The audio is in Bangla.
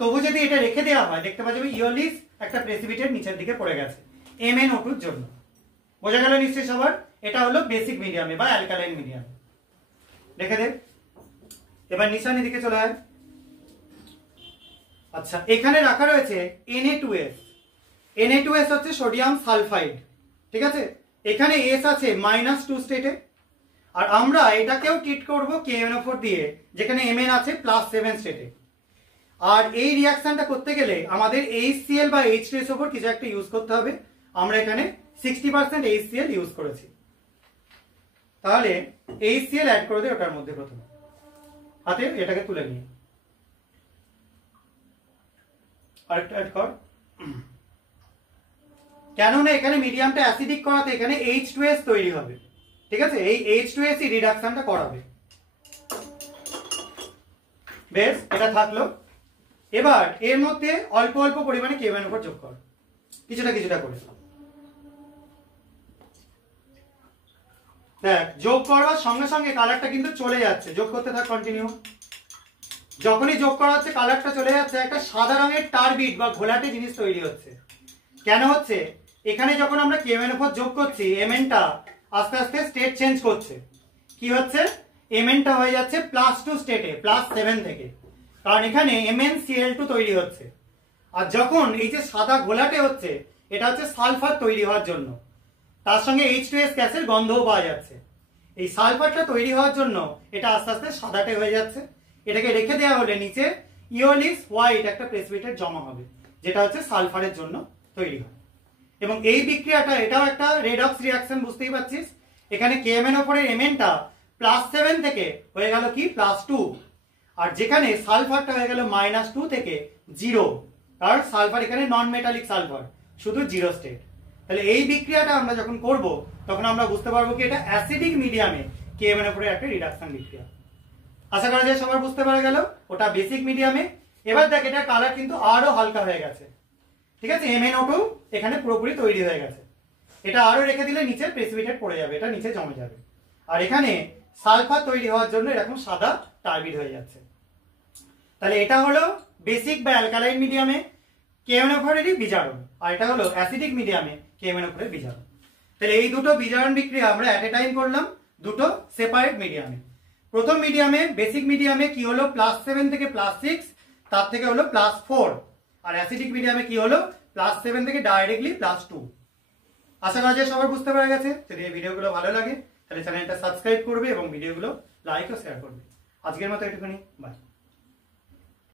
তবু যদি এটা রেখে দেওয়া হয় দেখতে পাওয়া যাবে ইওলিস একটা প্রেসিপিটেট নিচের দিকে পড়ে গেছে MnO2 এর জন্য। বোঝা গেল নিশ্চয়ই সবার? এটা হলো বেসিক মিডিয়ামে বা অ্যালকালাইন মিডিয়াম। রেখে দে। এবার নিশানের দিকে চলে আয়। আচ্ছা, এখানে রাখা রয়েছে Na2S। Na2S হচ্ছে সোডিয়াম সালফাইড, ঠিক আছে? এখানে S আছে -2 স্টেটে, আর আমরা এটাকেও ট্রিট করব KNO4 দিয়ে, যেখানে Mn আছে +7 স্টেটে। আর এই রিঅ্যাকশনটা করতে গেলে আমাদের HCl বা H2S উপর কিছু একটা ইউজ করতে হবে। আমরা এখানে 60% HCl ইউজ করেছি। তাহলে HCl অ্যাড করে দিই ওটার মধ্যে প্রথমে। হাতে এটাকে তুলে নিয়ে আরেকটা অ্যাড কর। কেননা এখানে মিডিয়ামটা অ্যাসিডিক করাতে এখানে H2S তৈরি হবে, ঠিক আছে? এই H2S এই রিডাকশনটা করাবে। বেশ, এটা থাকলো। এবার এর মধ্যে অল্প অল্প পরিমাণে KNO4 যোগ কর, কিছুটা কিছুটা করে। দেখ, যোগ করবার সঙ্গে সঙ্গে কালারটা কিন্তু চলে যাচ্ছে। যোগ করতে থাক, কন্টিনিউ। যখনই যোগ করা হচ্ছে কালারটা চলে যাচ্ছে, একটা সাদা রঙের টারবিট বা ঘোলাটে জিনিস তৈরি হচ্ছে। কেন হচ্ছে? এখানে যখন আমরা KNO4 যোগ করছি Mnটা আস্তে আস্তে স্টেট চেঞ্জ করছে। কি হচ্ছে? Mnটা হয়ে যাচ্ছে +2 স্টেটে, +7 থেকে, কারণ এখানে MnCl2 তৈরি হচ্ছে। আর যখন এই যে সাদা ঘোলাটে হচ্ছে, এটা হচ্ছে সালফার তৈরি হওয়ার জন্য। তার সঙ্গে H2S গ্যাসের গন্ধও পাওয়া যাচ্ছে। এই সালফারটা তৈরি হওয়ার জন্য এটা আস্তে আস্তে সাদাটে হয়ে যাচ্ছে। এটাকে রেখে দেওয়া হলে নিচে ইওলিস হোয়াইট একটা প্রেসিপিটেট জমা হবে, যেটা হচ্ছে সালফারের জন্য তৈরি হয়। এবং এই বিক্রিয়াটা এটাও একটা রেডক্স রিঅ্যাকশন, বুঝতেই পারছিস। এখানে KMnO4 এর Mnটা +7 থেকে হয়ে গেল কি +2, আর যেখানে সালফারটা হয়ে গেল -2 থেকে 0, কারণ সালফার এখানে নন মেটালিক সালফার, শুধু 0 স্টেট। তাহলে এই বিক্রিয়াটা আমরা যখন করব তখন আমরা বুঝতে পারবো কি এটা অ্যাসিডিক মিডিয়ামে KMnO4 এর একটা রিডাকশন বিক্রিয়া। আশা করা যায় সবার বুঝতে পারা গেল। ওটা বেসিক মিডিয়ামে। এবার দেখ, এটা কালার কিন্তু আরো হালকা হয়ে গেছে, ঠিক আছে? MnO2 এখানে পুরোপুরি তৈরি হয়ে গেছে। এটা আরো রেখে দিলে নিচে প্রেসিপিটেট পড়ে যাবে, এটা নিচে জমে যাবে। আর এখানে সালফার তৈরি হওয়ার জন্য এরকম সাদা টারবিড হয়ে যাচ্ছে। তাহলে এটা হলো বেসিক বা অ্যালকালাইন মিডিয়ামে KMnO4 এর বিজারণ, আর এটা হলো অ্যাসিডিক মিডিয়ামে KMnO4 এর বিজারণ। তাহলে এই দুটো বিজারণ বিক্রিয়া আমরা এট এ টাইম করলাম দুটো সেপারেট মিডিয়ামে। প্রথম মিডিয়ামে, বেসিক মিডিয়ামে কি হলো +7 থেকে +6, তার থেকে হলো +4। আর অ্যাসিডিক মিডিয়ামে কি হলো +7 থেকে ডাইরেক্টলি +2। আশা করা যায় সবার বুঝতে পারা গেছে। যদি এই ভিডিওগুলো ভালো লাগে তাহলে চ্যানেলটা সাবস্ক্রাইব করবে এবং ভিডিওগুলো লাইক ও শেয়ার করবে। আজকের মতো এটুকুনি, বাই।